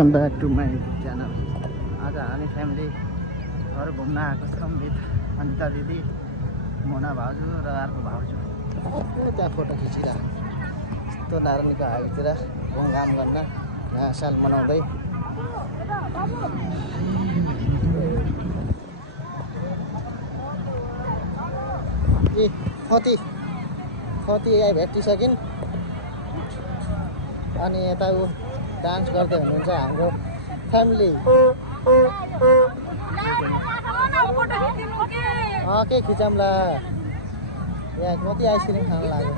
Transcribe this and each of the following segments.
Welcome back to my YouTube channel. आज हामी फ्यामिलीहरू घुम्न आएको छौँ विथ अनिता दिदी, मोना भाउजू र अर्को भाउजू। त्यहाँ फोटो खिचिरहेको यस्तो नारायणको हाइटतिर घुमघाम गर्न नयाँ साल मनाउँदै। ए खती भेटिसकिन् अनि यता ऊ डान्स गर्दै हुनुहुन्छ हाम्रो फ्यामिली। के खिचौँला, यहाँ कति आइसक्रिम खान लाग्यो।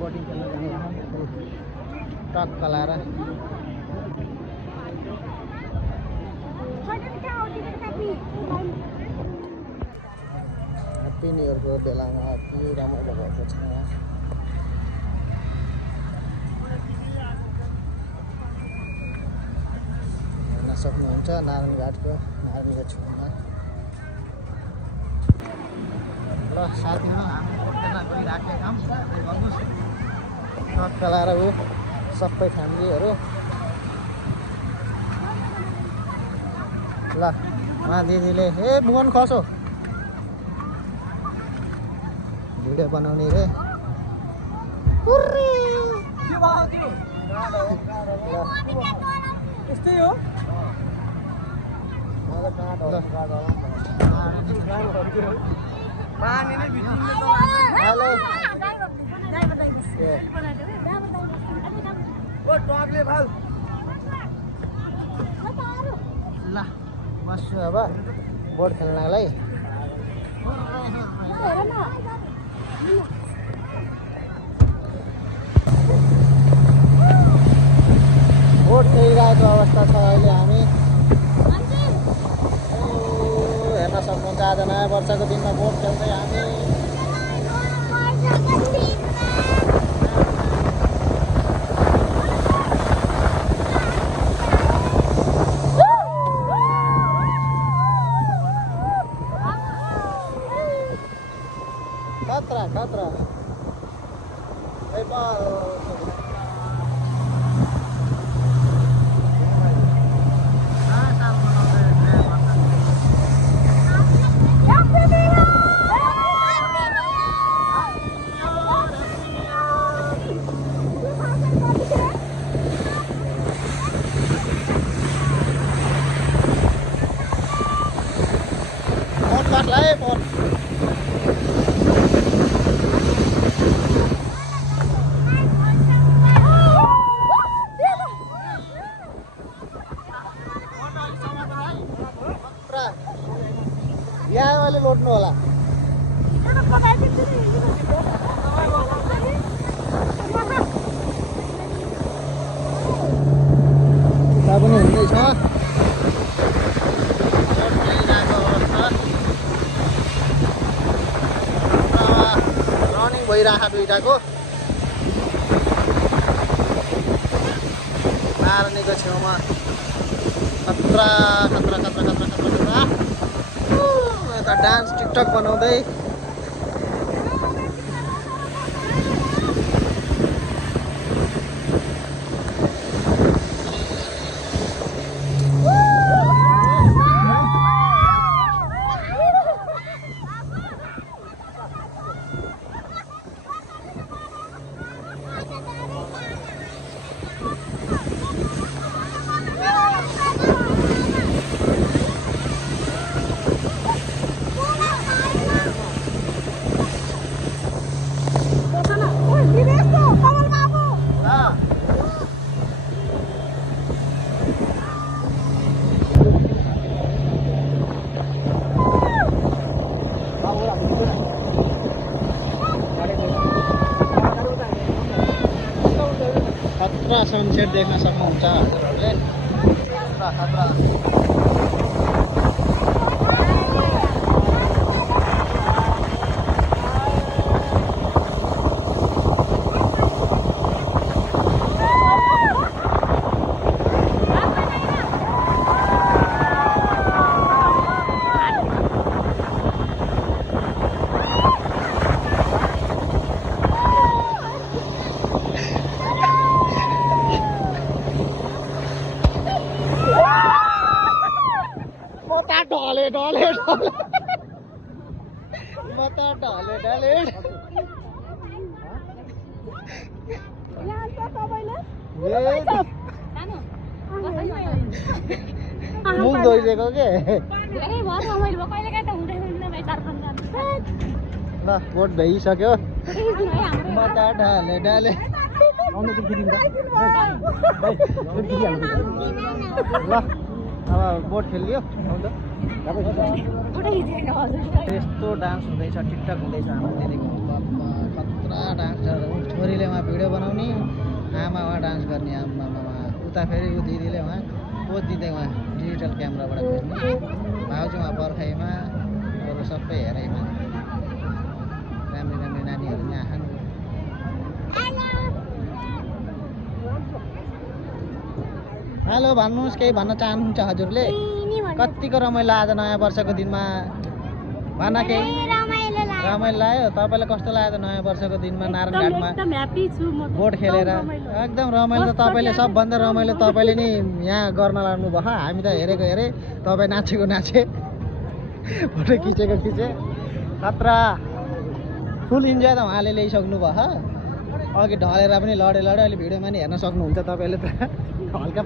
बोटिङ खेल्न जानु टक्क लाएर ह्याप्पी न्यु इयरको बेलामा अति रमाइलो भएको छ। हेर्न सक्नुहुन्छ नारायणघाटको छेउमा। ल साथीहरू, हामी होटलमा गइराखेका छौँ। टक्क लाएर ऊ सबै फ्यामिलीहरू। ल उहाँ दिदीले बुन खसो भिडियो बनाउने रे। यस्तै हो। ल बस्छु अब बोट खेल्नलाई। बोट खेलिरहेको अवस्था छ अहिले हामी। हेर्न सक्नुहुन्छ आज नयाँ वर्षको दिनमा बोट खेल्दै हामी। खतरा यहाँ लोट्नु होला। पनि हुँदैछ रनिङ भइरहेको दुइटाको। नारायणीको छेउमा खतरा यता डान्स टिकटक बनाउँदै। खतरा सनसेट देख्न सक्नुहुन्छ हजुरहरूले। खतरा म त ढले ढले मुख धोइदिएको के ल बोट भइसक्यो म त ढले ढले ल अब बोट खेलियो यस्तो डान्स हुँदैछ टिकटक हुँदैछ हाम्रो दिदीको खतरा डान्स छ छोरीले उहाँ भिडियो बनाउने आमा उहाँ डान्स गर्ने आमामा उता फेरि ऊ दिदीले उहाँ पोज दिँदै उहाँ डिजिटल क्यामेराबाट खिच्ने भाउजू उहाँ पर्खाइमा अरू सबै हेराइमा राम्री राम्री नानीहरू नि आछन् हेलो भन्नुहोस् केही भन्न चाहनुहुन्छ हजुरले कतिको रमाइलो आज नयाँ वर्षको दिनमा भन केही रमाइलो लाग्यो तपाईँलाई कस्तो लाग्यो नयाँ वर्षको दिनमा नारायणघाटमा बोट खेलेर एकदम रमाइलो तपाईँले सबभन्दा रमाइलो तपाईँले नि यहाँ गर्न लाग्नु भयो हामी त हेरेको हेरे तपाईँ नाचेको नाचे फोटो खिचेको खिचे खतरा फुल इन्जोय त उहाँले ल्याइसक्नु भयो अघि ढलेर पनि लडे अहिले भिडियोमा नि हेर्न सक्नुहुन्छ तपाईँले त हल्का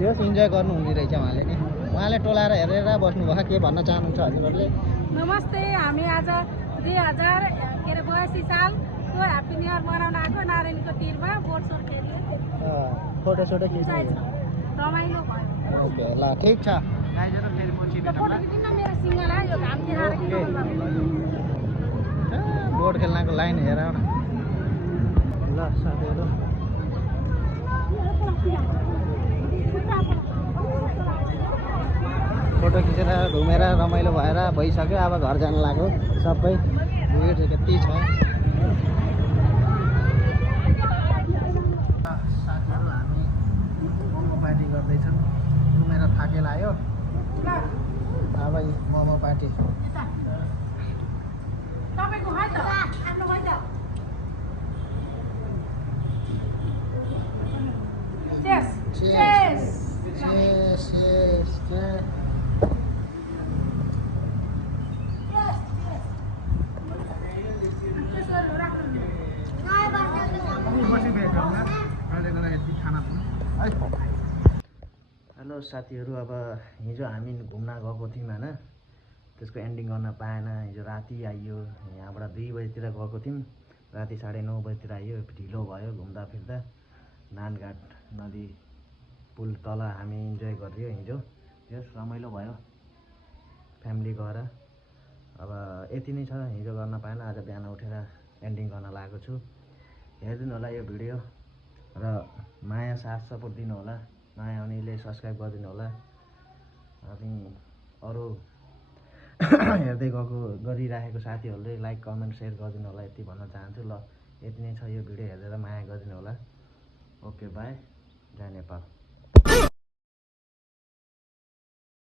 जस इन्जोय गर्नुहुने रहेछ उहाँले नि उहाँले टोलाएर हेरेर बस्नुभयो के भन्न चाहनुहुन्छ हजुरहरूले नमस्ते हामी आज 2082 सालको ह्याप्पी न्यु इयर मनाउन आएको नारायणको तिरमा बोट सोट खेल्यो फोटो सोटो खिच्नु रमाइलो भयो ओके ल ठिक छ गाइजहरु फेरि पछि फोटो खिच्न मेरो सिंगल आयो घाम तिराएर बोट खेल्नको लाइन हेर न ल साथीहरु फोटो खिचेर घुमेर रमाइलो भएर भइसक्यो अब घर जान लाग्यो सबै भिड कति छ साथीहरु हामी मोमो पार्टी गर्दैछौँ घुमेर थाकेर आयो अब मोमो पार्टी तपाईको है त आफ्नो है त चेस चेस चेस चेस हेलो साथीहरु अब हिजो हामी घुम्न गएको थियौँ हैन त्यसको एन्डिङ गर्न पाएन हिजो राति आइयो यहाँबाट 2 बजेतिर गएको थियौँ राति 9:30 बजेतिर आइयो ढिलो भयो घुम्दा फिर्दा नानघाट नदी पुल तल हामी इन्जोय गरियो हिजो यस रमाइलो भयो फ्यामिली गएर अब यति नै छ हिजो गर्न पाएन आज बिहान उठेर एन्डिङ गर्न लागेको छु हेर्दिनु होला यो भिडियो र माया साथ सपोर्ट दिनु होला नयाँ आउनेले सब्स्क्राइब गरिदिनु होला अनि अरू हेर्दै गएको गरिराखेको साथीहरूले लाइक कमेन्ट सेयर गरिदिनु होला यति भन्न चाहन्छु ल यति नै छ यो भिडियो हेरेर माया गरिदिनु होला ओके बाई जय नेपाल।